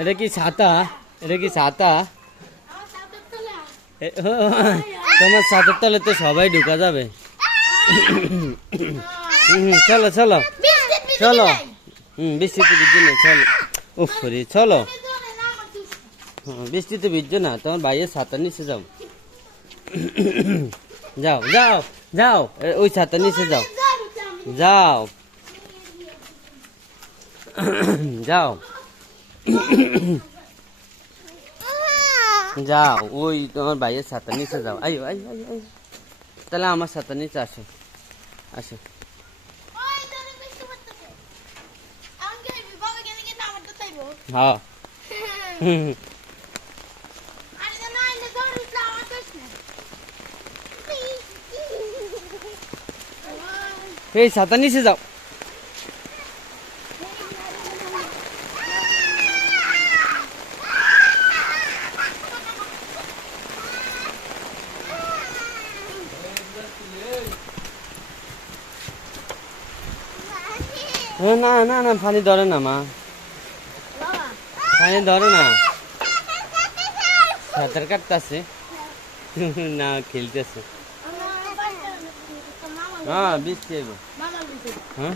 এটা কি ছাতা? এটা কি ছাতা? তোমার ছাতার তলে তো সবাই ঢুকা যাবে। চলো চলো চলো। বৃষ্টিতে ভিজছে না, চলো। উফ রে, চলো। বৃষ্টিতে ভিজছো না, তোমার ভাইয়ের ছাতার নিচে যাও। যাও যাও যাও, ওই ছাতার নিচে যাও। যাও যাও যাও, ওই তোমার ভাইয়ের ছাতার নিচে যাও। আইও আইও আইও আইও। তাহলে আমার ছাতার নিচে আসো, আসো। হ্যাঁ। এই ছাতার নিচে যাও। না না না, পানি ধরে না মা, পানি ধরে না। সাঁতার কাটতেছে না, খেলতেছে। হ্যাঁ বৃষ্টি। হ্যাঁ।